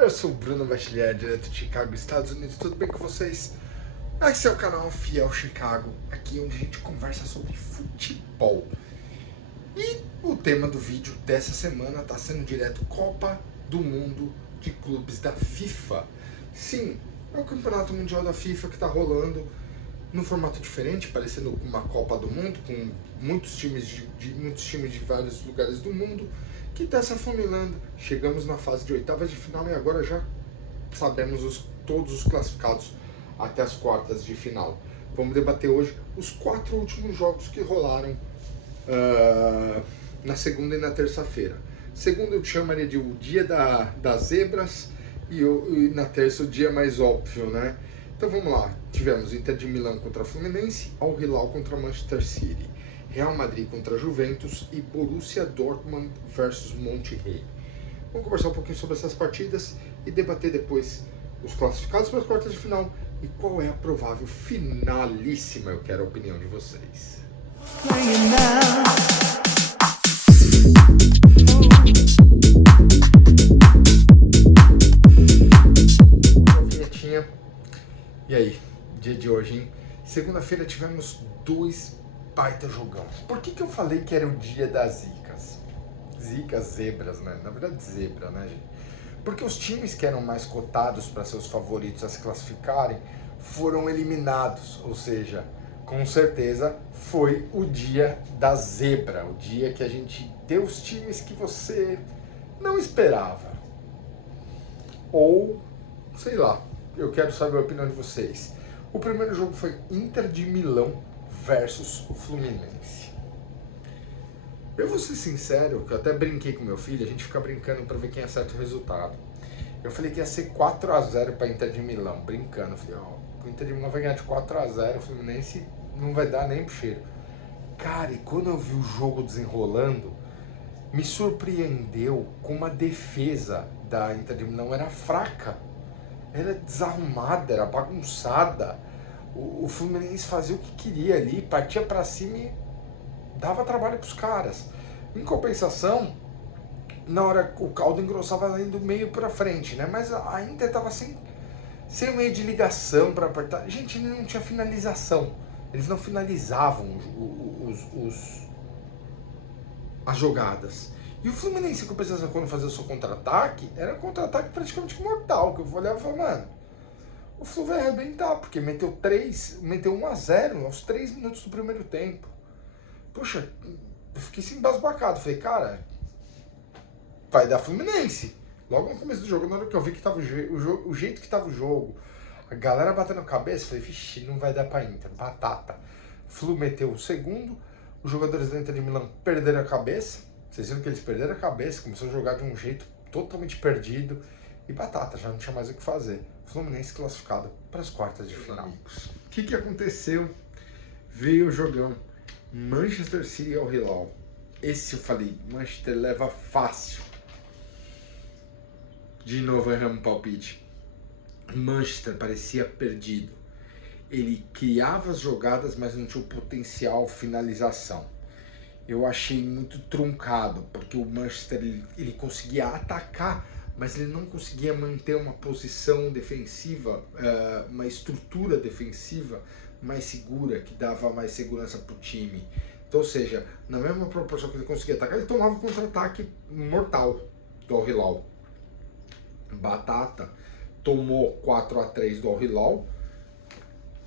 galera, eu sou o Bruno Bachelier, direto de Chicago, Estados Unidos, tudo bem com vocês? Esse é o canal Fiel Chicago, aqui onde a gente conversa sobre futebol. E o tema do vídeo dessa semana está sendo direto Copa do Mundo de Clubes da FIFA. Sim, é o Campeonato Mundial da FIFA que está rolando num formato diferente, parecendo uma Copa do Mundo, com muitos times de vários lugares do mundo, que está se afunilando. Chegamos na fase de oitavas de final e agora já sabemos todos os classificados até as quartas de final. Vamos debater hoje os 4 últimos jogos que rolaram na segunda e na terça-feira. Segunda eu chamaria de o dia das zebras e na terça o dia mais óbvio, né? Então vamos lá, tivemos Inter de Milão contra Fluminense, Al Hilal contra Manchester City, Real Madrid contra Juventus e Borussia Dortmund versus Monterrey. Vamos conversar um pouquinho sobre essas partidas e debater depois os classificados para as quartas de final e qual é a provável finalíssima. Eu quero a opinião de vocês. Vinhetinha. E aí, dia de hoje, hein? Segunda-feira tivemos 2 baita jogão. Por que eu falei que era o dia das zicas? Zicas, zebras, né? Na verdade, zebra, né, gente? Porque os times que eram mais cotados para seus favoritos a se classificarem foram eliminados. Ou seja, com certeza foi o dia da zebra. O dia que a gente deu os times que você não esperava. Ou, sei lá, eu quero saber a opinião de vocês. O primeiro jogo foi Inter de Milão versus o Fluminense. Eu vou ser sincero, que eu até brinquei com meu filho, a gente fica brincando para ver quem acerta o resultado. Eu falei que ia ser 4-0 para Inter de Milão, brincando. Eu falei, ó, o Inter de Milão vai ganhar de 4-0, o Fluminense não vai dar nem pro cheiro. Cara, e quando eu vi o jogo desenrolando, me surpreendeu como a defesa da Inter de Milão era fraca. Era desarrumada, era bagunçada. O Fluminense fazia o que queria ali, partia para cima e dava trabalho para os caras. Em compensação, na hora o caldo engrossava ali do meio para frente, né? Mas a Inter estava sem o meio de ligação para apertar. Gente, não tinha finalização. Eles não finalizavam as jogadas. E o Fluminense, em compensação, quando fazia o seu contra-ataque, era um contra-ataque praticamente mortal, que eu olhava e falava, mano, o Flu vai arrebentar, porque meteu 1-0 aos 3 minutos do primeiro tempo. Poxa, eu fiquei assim embasbacado, falei, cara, vai dar Fluminense. Logo no começo do jogo, na hora que eu vi que tava o jeito que tava o jogo, a galera batendo a cabeça, falei, vixe, não vai dar pra Inter, batata. Flu meteu o segundo, os jogadores da Inter de Milão perderam a cabeça. Vocês viram que eles perderam a cabeça, começou a jogar de um jeito totalmente perdido e batata, já não tinha mais o que fazer. Fluminense classificado para as quartas de final. O que aconteceu? Veio o jogão Manchester City ao Hilal. Esse eu falei, Manchester leva fácil. De novo erramos palpite. Manchester parecia perdido. Ele criava as jogadas, mas não tinha o potencial finalização. Eu achei muito truncado, porque o Manchester ele conseguia atacar, mas ele não conseguia manter uma posição defensiva, uma estrutura defensiva mais segura, que dava mais segurança para o time. Então, ou seja, na mesma proporção que ele conseguia atacar, ele tomava um contra-ataque mortal do Al Hilal. Batata tomou 4-3 do Al Hilal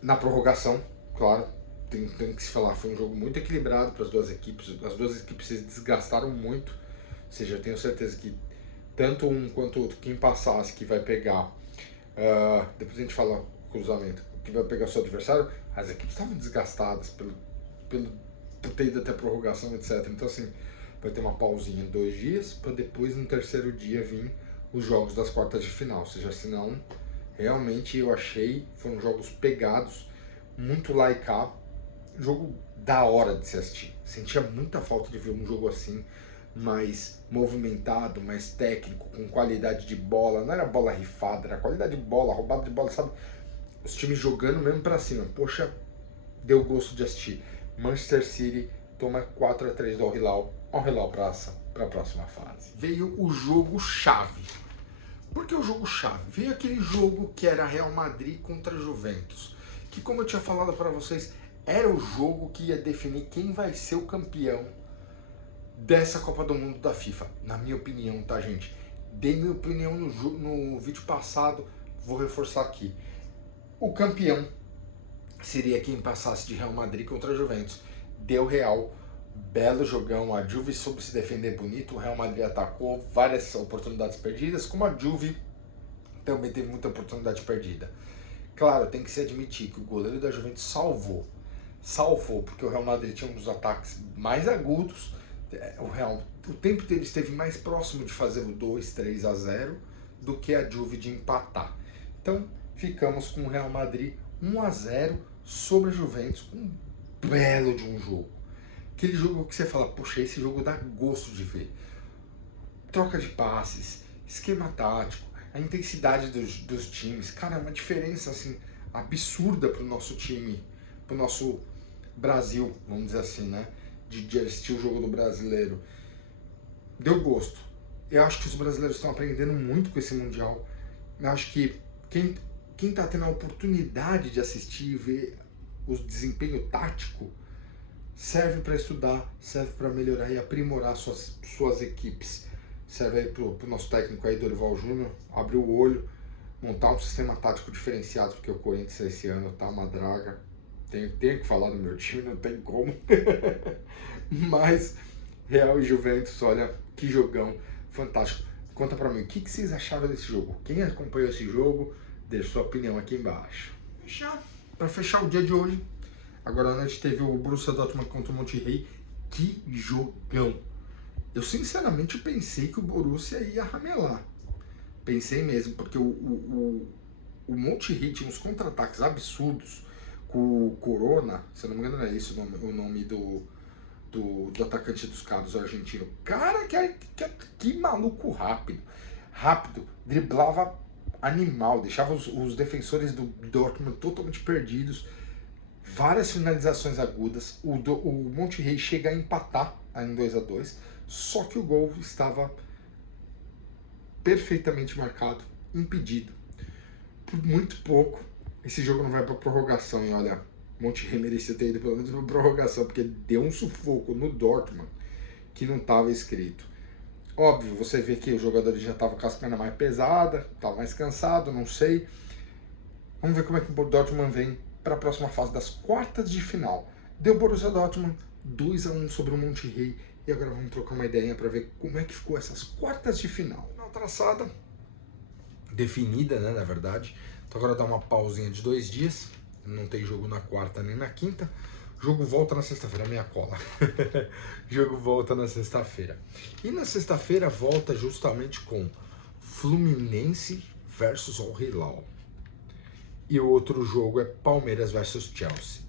na prorrogação, claro. Tem que se falar, foi um jogo muito equilibrado para as duas equipes. As duas equipes se desgastaram muito. Ou seja, eu tenho certeza que tanto um quanto o outro, quem passasse que vai pegar, depois a gente fala o cruzamento, que vai pegar o seu adversário, as equipes estavam desgastadas por ter ido até a prorrogação, etc. Então assim, vai ter uma pausinha em 2 dias, para depois no terceiro dia vir os jogos das quartas de final. Ou seja, senão, realmente eu achei, foram jogos pegados, muito lá e cá. Jogo da hora de se assistir. Sentia muita falta de ver um jogo assim, mais movimentado, mais técnico, com qualidade de bola. Não era bola rifada, era qualidade de bola, roubada de bola, sabe? Os times jogando mesmo pra cima. Poxa, deu gosto de assistir. Manchester City toma 4-3 do Al Hilal. Al Hilal para a próxima fase. Veio o jogo chave. Por que o jogo chave. Veio aquele jogo que era Real Madrid contra Juventus, que, como eu tinha falado para vocês, era o jogo que ia definir quem vai ser o campeão dessa Copa do Mundo da FIFA. Na minha opinião, tá, gente? Dei minha opinião no vídeo passado, vou reforçar aqui. O campeão seria quem passasse de Real Madrid contra Juventus. Deu Real, belo jogão, a Juve soube se defender bonito, o Real Madrid atacou, várias oportunidades perdidas, como a Juve também teve muita oportunidade perdida. Claro, tem que se admitir que o goleiro da Juventus salvou, porque o Real Madrid tinha uns ataques mais agudos, o tempo dele esteve mais próximo de fazer o 2-3-0 do que a Juve de empatar. Então, ficamos com o Real Madrid 1-0 sobre a Juventus, um belo de um jogo. Aquele jogo que você fala, poxa, esse jogo dá gosto de ver. Troca de passes, esquema tático, a intensidade dos times. Cara, é uma diferença assim, absurda para o nosso time, para o nosso Brasil, vamos dizer assim, né? De assistir o jogo do brasileiro. Deu gosto. Eu acho que os brasileiros estão aprendendo muito com esse Mundial. Eu acho que quem está tendo a oportunidade de assistir e ver o desempenho tático, serve para estudar, serve para melhorar e aprimorar suas equipes. Serve aí para o nosso técnico aí, Dorival Júnior, abrir o olho, montar um sistema tático diferenciado, porque o Corinthians esse ano tá uma draga. Tenho que falar do meu time, não tem como. Mas Real e Juventus, olha, que jogão fantástico. Conta pra mim, o que vocês acharam desse jogo? Quem acompanhou esse jogo, deixa sua opinião aqui embaixo. Para fechar o dia de hoje, agora à noite teve o Borussia Dortmund contra o Monterrey. Que jogão! Eu sinceramente pensei que o Borussia ia ramelar. Pensei mesmo, porque o Monterrey tinha uns contra-ataques absurdos com o Corona, se eu não me engano é isso o nome do atacante dos caras, o argentino. Cara, que maluco rápido, driblava animal, deixava os defensores do Dortmund totalmente perdidos, várias finalizações agudas, o Monterrey chega a empatar em 2-2, só que o gol estava perfeitamente marcado, impedido. Por muito pouco, esse jogo não vai para prorrogação, e olha, Monterrey merecia ter ido pelo menos para prorrogação, porque deu um sufoco no Dortmund que não estava escrito. Óbvio, você vê que os jogadores já estavam com as pernas mais pesadas, estavam mais cansados, não sei. Vamos ver como é que o Dortmund vem para a próxima fase das quartas de final. Deu Borussia Dortmund 2-1 sobre o Monterrey, e agora vamos trocar uma ideia para ver como é que ficou essas quartas de final. Final traçada, definida, né, na verdade. Então agora dá uma pausinha de 2 dias, não tem jogo na quarta nem na quinta. O jogo volta na sexta-feira, minha cola. O jogo volta na sexta-feira. E na sexta-feira volta justamente com Fluminense versus Al Hilal. E o outro jogo é Palmeiras versus Chelsea.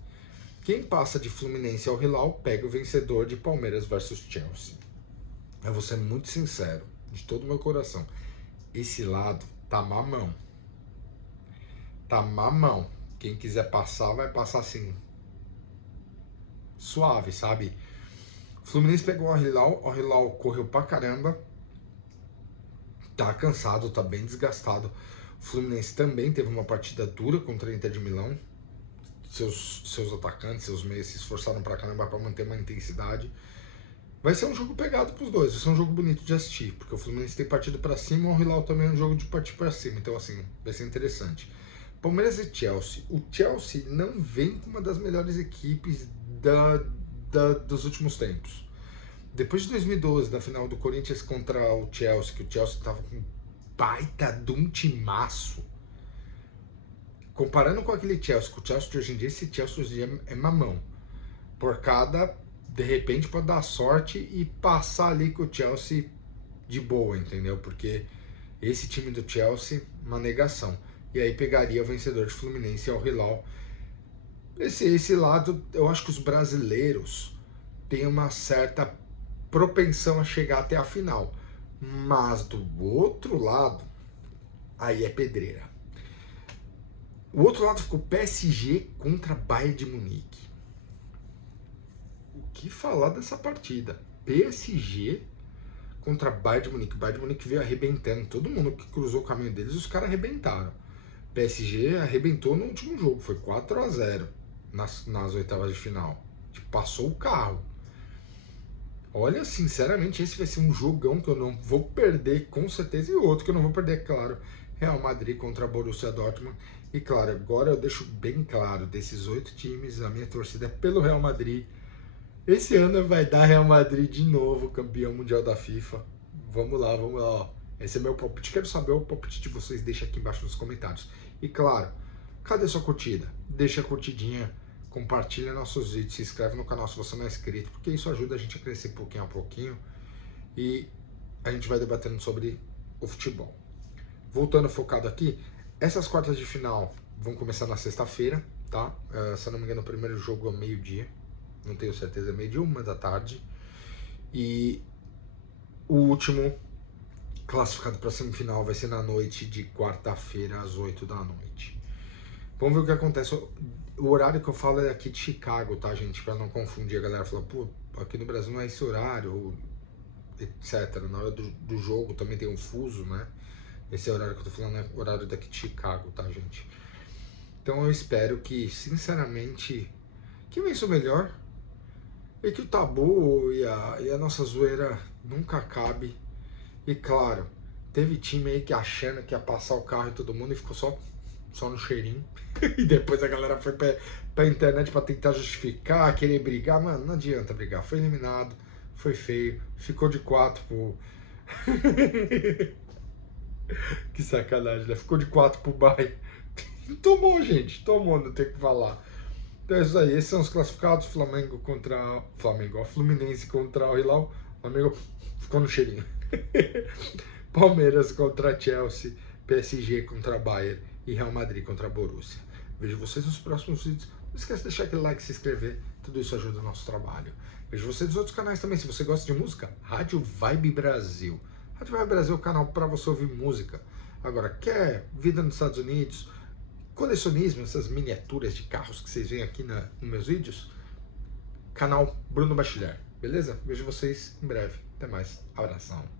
Quem passa de Fluminense ao Hilal pega o vencedor de Palmeiras versus Chelsea. Eu vou ser muito sincero, de todo o meu coração. Esse lado tá mamão. Tá mamão. Quem quiser passar, vai passar assim, suave, sabe? O Fluminense pegou o Al Hilal correu pra caramba. Tá cansado, tá bem desgastado. O Fluminense também teve uma partida dura contra a Inter de Milão. Seus atacantes, seus meios se esforçaram pra caramba pra manter uma intensidade. Vai ser um jogo pegado pros dois, vai ser um jogo bonito de assistir, porque o Fluminense tem partido pra cima, o Hilal também é um jogo de partir pra cima, então assim, vai ser interessante. Palmeiras e Chelsea. O Chelsea não vem com uma das melhores equipes dos últimos tempos. Depois de 2012, da final do Corinthians contra o Chelsea, que o Chelsea tava com baita de um timaço. Comparando com aquele Chelsea, com o Chelsea de hoje em dia, esse Chelsea hoje em dia é mamão. Porcada, de repente, pode dar sorte e passar ali com o Chelsea de boa, entendeu? Porque esse time do Chelsea, uma negação. E aí pegaria o vencedor de Fluminense ao Hilal. Esse lado, eu acho que os brasileiros têm uma certa propensão a chegar até a final. Mas do outro lado, aí é pedreira. O outro lado ficou PSG contra Bayern de Munique. O que falar dessa partida? PSG contra Bayern de Munique. O Bayern de Munique veio arrebentando. Todo mundo que cruzou o caminho deles, os caras arrebentaram. PSG arrebentou no último jogo. Foi 4-0 nas oitavas de final. Passou o carro. Olha, sinceramente, esse vai ser um jogão que eu não vou perder, com certeza. E outro que eu não vou perder, é claro, Real Madrid contra Borussia Dortmund. E claro, agora eu deixo bem claro, desses 8 times, a minha torcida é pelo Real Madrid. Esse ano vai dar Real Madrid de novo, campeão mundial da FIFA. Vamos lá, ó. Esse é meu palpite. Quero saber o palpite de vocês, deixa aqui embaixo nos comentários. E claro, cadê sua curtida? Deixa a curtidinha, compartilha nossos vídeos, se inscreve no canal se você não é inscrito, porque isso ajuda a gente a crescer pouquinho a pouquinho e a gente vai debatendo sobre o futebol. Voltando focado aqui, essas quartas de final vão começar na sexta-feira, tá? Se eu não me engano, o primeiro jogo é meio-dia, não tenho certeza, é meio-dia, 1h da tarde. E o último classificado para a semifinal vai ser na noite de quarta-feira, às 8 da noite. Vamos ver o que acontece. O horário que eu falo é aqui de Chicago, tá, gente? Pra não confundir, a galera fala, pô, aqui no Brasil não é esse horário, etc. Na hora do jogo também tem um fuso, né? Esse horário que eu tô falando é o horário daqui de Chicago, tá, gente? Então eu espero que, sinceramente, que vença o melhor e que o tabu e a nossa zoeira nunca acabe. E claro, teve time aí que achando que ia passar o carro em todo mundo e ficou só no cheirinho. E depois a galera foi pra internet pra tentar justificar, querer brigar. Mano, não adianta brigar. Foi eliminado, foi feio, ficou de 4 pro... Que sacanagem, né? Ficou de 4 pro Bayern. Tomou, gente, tomou, não tem o que falar. Então é isso aí, esses são os classificados. Flamengo, ó, Fluminense contra o Hilal. Flamengo ficou no cheirinho. Palmeiras contra Chelsea, PSG contra Bayern e Real Madrid contra Borussia. Vejo vocês nos próximos vídeos. Não esquece de deixar aquele like, se inscrever. Tudo isso ajuda o nosso trabalho. Vejo vocês nos outros canais também. Se você gosta de música, Rádio Vibe Brasil. Rádio Vibe Brasil é o canal para você ouvir música. Agora, quer vida nos Estados Unidos, colecionismo, essas miniaturas de carros que vocês veem aqui nos meus vídeos? Canal Bruno Bachiller. Beleza? Vejo vocês em breve. Até mais. Abração.